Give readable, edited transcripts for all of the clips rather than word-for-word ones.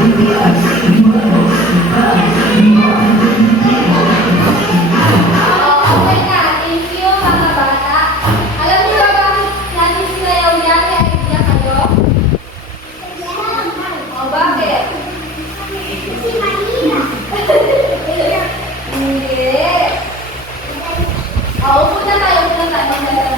Okay na. Thank you, mga bata. Alam niyo ba bakit natin sinayaw yan? May idea kayo? O, bakit? Hindi. Upo na tayo, magdadagdag.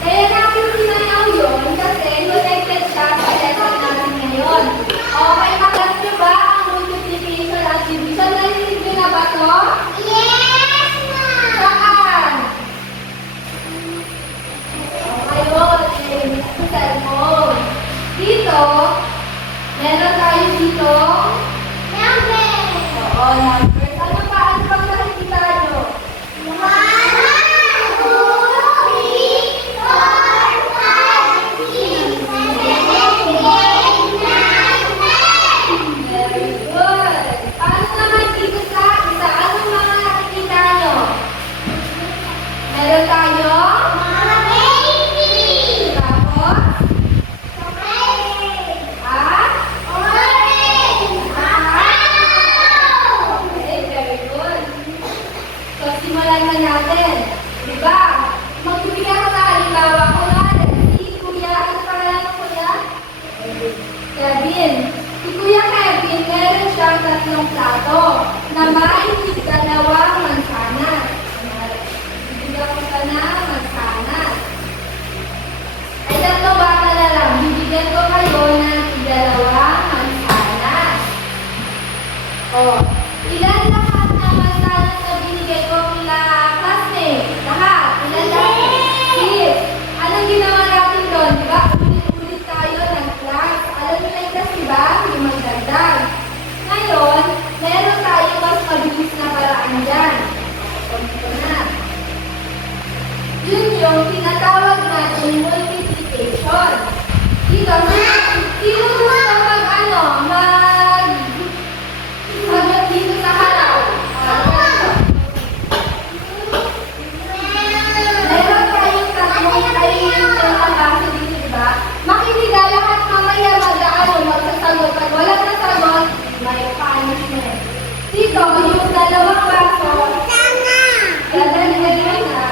Kaya natin sinayaw yun kasi connected siya sa lesson natin ngayon. Okay, alam niyo ba ang multiplication at division? Narinig niyo na ba to? Yes, ma'am! Saan? Ayun, narinig sa cellphone. Dito, meron tayo dito. Number! Oo, numbers. Ano bang nakikita nyo? 1, 2, 3, 4, 5, 6, 7, 8, 9, 10! Very good. Paano naman dito sa isa? Anong mga nakikita nyo? Meron tayo? Mga baby! Tapos? Chocolate! Ah? Orange! Apple! Okay, very good. So, simulan na natin. Diba? Magbibigay ako ng halimbawa ko nga. Si Kuya, ano pangalan mo, Kuya? Kevin. Si Kuya Kevin, meron siyang 3 plato na may dalawang mansanas. Bibigyan ko ka na mansanas. Ay, 3 bata na lang. Bibigyan ko kayo ng 2 mansanas. Oh, ilan lahat ng mansanas na binigay ko kila classmate? Lahat. Ilan lahat? 6. Anong ginawa natin doon? Diba? Ulit-ulit tayo ng class. Alam niyo na yung class, diba? Yung magdagdag. Ngayon, meron tayo mas mabilis na paraan dyan. Ito na. Yun yung tinatawag natin multiplication. Dito, sino gusto mag dito sa harap? Meron tayong tatlong base dito, diba? Makinig lahat mamaya magsasagot. Pag wala na sagot, may punishment. Dito, yung 2 baso, dadaligan na.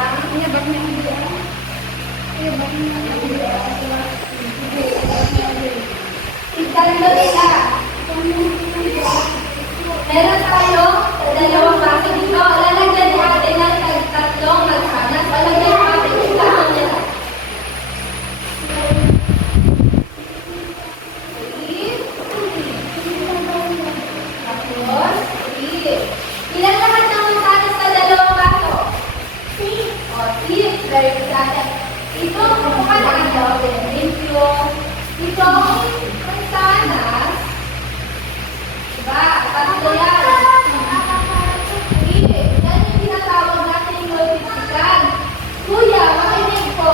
Itatlo nila. Meron tayo 2 baso dito. Lalagyan natin ng 3 mansanas. Lalagyan natin yung baso nila. Tapos, ilan lahat ng mansanas sa 2 baso? 6. O, 6. Very good natin. Ito, kung ano, thank you. Itong mansanas, diba? 3 yan. Yan yung tinatawag natin yung multiplican. Kuya, makinig po.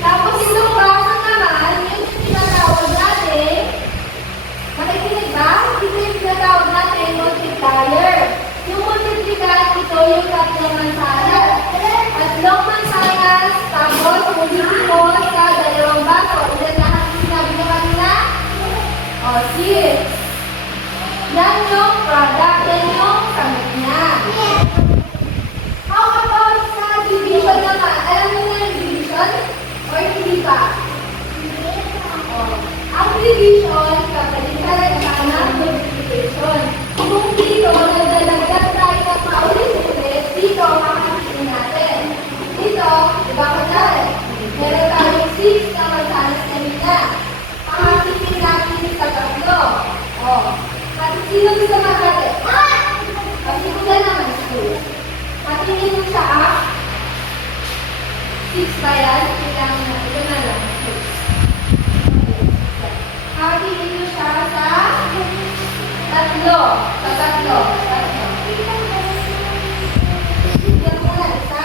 Tapos itong baso naman, yun yung tinatawag natin. Makikinig ba? Ito yung tinatawag natin multiplier. Yung multiplican, ito yung 3 mansanas. 3 mansanas, tapos ulitin mo sa 2 baso. Ilan lahat yung sinabi ko kanina? O, 6. Yan yung product. Yan yung sagot niya. How about sa division naman? Alam niyo na yung division? Or hindi pa? Ang division, kapalitan siya ng multiplication. Kung dito, nagdalagdag tayo ng paulit-ulit, dito, makakita natin. Dito, diba ko dahil? Meron tayong 6 na mansanas kanina. Pakakipin natin sa 3. O, at sino gusto magkakit? Kasi kuya naman, 2. Patingin mo sa 6 ba yan? Kailangan na, ito na lang, 6. Patingin mo siya sa 3. Sa 3. Bigyan mo na, isa.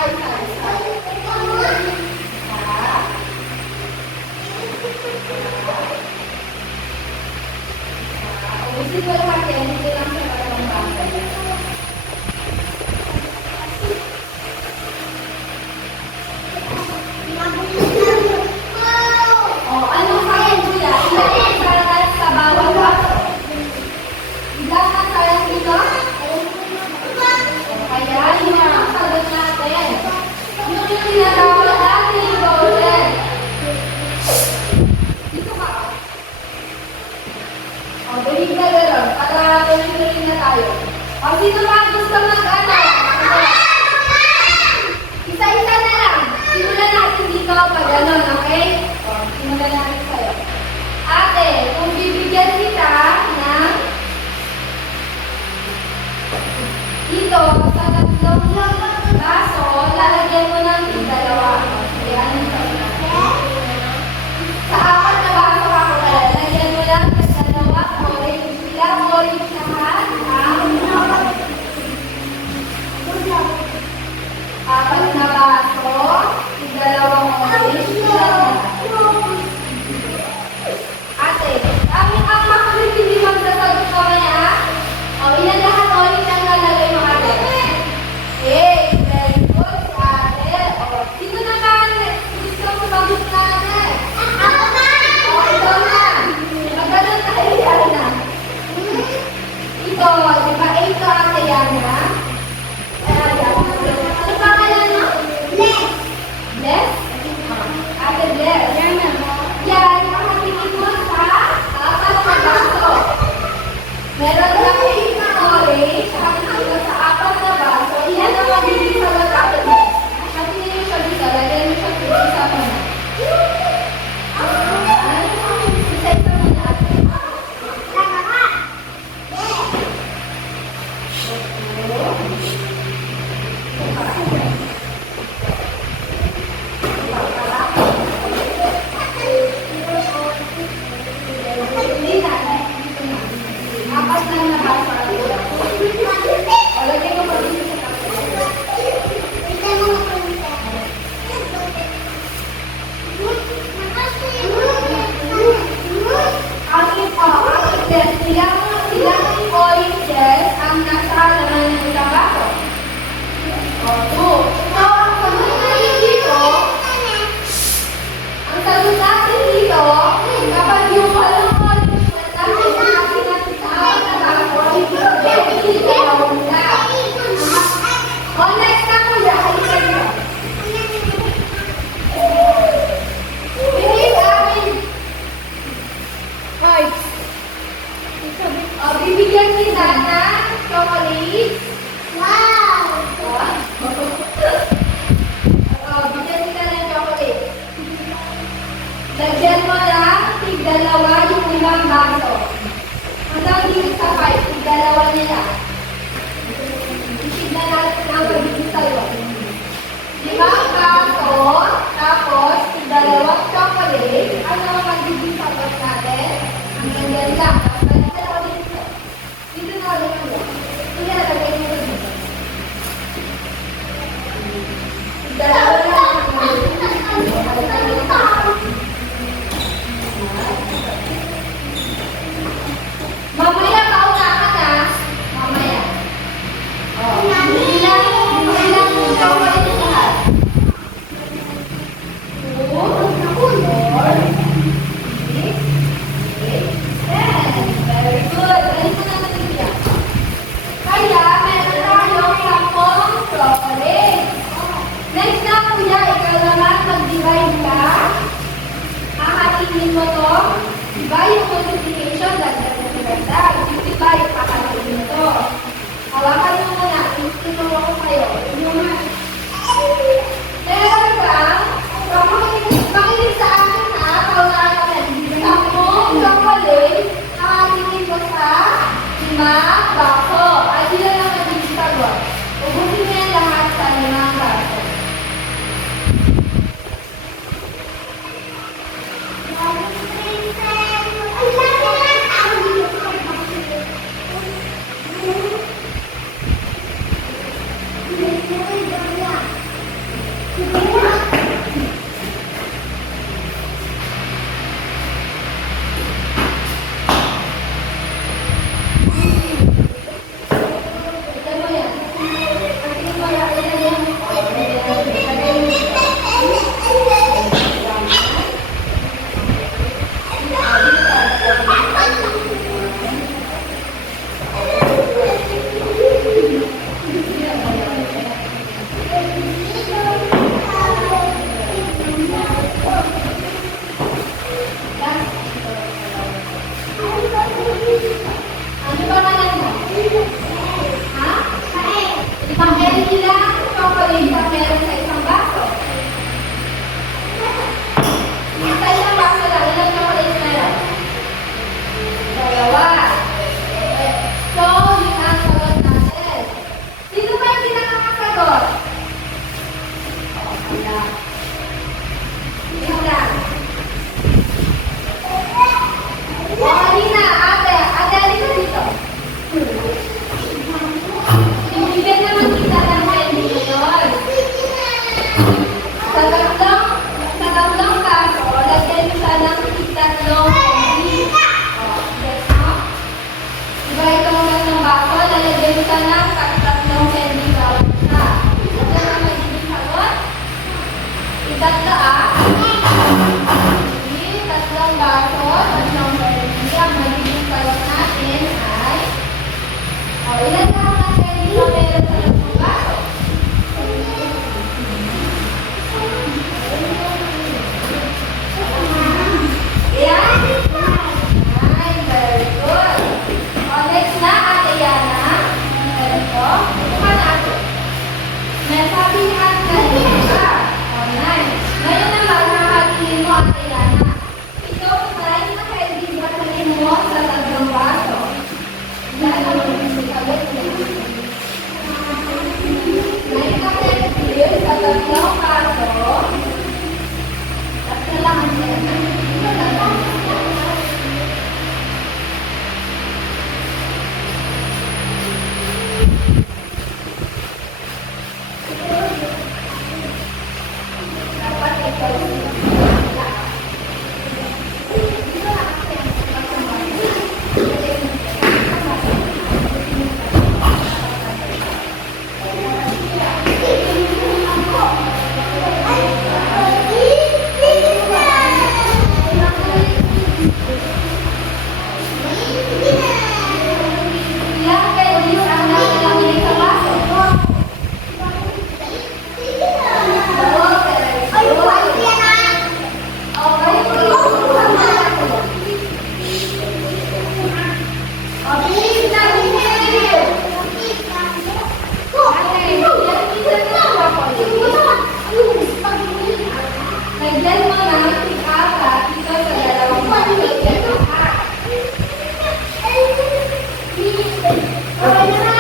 Ulisin ko lahat yan, hindi lang sa parang bagay. O, anong kaya nila? Ilan yung sa bawat O, balik na gano'n. Para tuloy-tuloy na tayo. O, sino ba gusto mag-ano? Isa-isa na lang. Simulan natin dito pag gano'n, okay? O, simulan natin sa'yo. Ate, kung bibigyan kita ng dito, sa tatlong baso, lalagyan mo ng dalawa. Kaya, anong sabi natin? Sa apat na baso ako lalagyan mo lang sa dalawa orange. Ilang orange lahat? Apat na baso, dalawang orange. Ate, ang makulit hindi magsasagot ko maya. O, ilan lahat orange ang lalagay mo ate? Hey, very good, ate. O, sino naman gusto mo sumagot na ate? O, ikaw na. Magano'n tayo, Yana. Ito, di ba 8 ka ate, Yana? Ano pangalan mo? Bless? Ate Bless. Yan, makatingin mo sa apat na baso. Meron kami orange, makatingin mo sa apat na baso. Ilan ang magiging sagot ate Bless? Makatingin mo siya dito, lagyan mo siya dito sa muna. Isa-isa muna ate. Hindi na. Apat lang na baso. O, lagyan mo pa dito sa tapo. Ilang oranges ang nasa laman ng isang baso? O, 2. So, ang sagot natin dito, kapag yung walang orange na natin natin sa apat na baso, hindi dalawang na. O, next na kuya, halika nyo. Bilis amin. O, bibigyan kita ng chocolate. Bigyan kita ng chocolate. Lagyan mo lang tig-dalawa yung ilang baso. Hanggang dito sa 5, tig-dalawa nila. Isignan natin ang pagiging sa'yo. 5 baso, tapos tig-dalawang chocolate. Ano ang magiging sagot natin? Hanggang dyan lang. Tapos balik na ako dito. Dito na ulit mo. Sige, lagay mo dito. Tig-dalawa lang. Mamaya pauna ka na. Mamaya. Ilang chocolate na lahat? 2, 4, 6, 8, 10. Very good. Galing mo na natin. Kaya, meron tayong 10 chocolate. Next na kuya, ikaw naman mag-divide ka. Hahatingin mo to. Diba yung multiplication, dagdag na dagdag. 55, hahatingin mo to. Hawakan mo muna. Tinuro ko kayo. Meron bang, makinig sa akin ha, paunahan ka yan. 10 chocolate, hahatingin mo sa 5 baso. Ay, sila lang magiging sagot. Ubusin mo yan lahat sa 5 baso. Tatlo ah. Sige, tatlong baso, tatlong candy. Ang magiging sagot natin ay... ilan lang ang candy na meron sa tatlong baso? Yan. Ay, very good. Next na, Ate Yana. Ito. Ito natin. May sabi ni Ate Yana. Nice. Ngayon naman, nakakalin mo, Ate Yana. Ito, kumain na candy ba kalin mo sa tatlong baso? Yan ang sagot niya. Ngayon na candy sa tatlong baso. Tatlo lang ang candy. Ito lang. Dapat ikaw ilang candies ang nakalagay sa baso? Lagyan mo ng tig-apat ito sa dalawang baso. Okay na.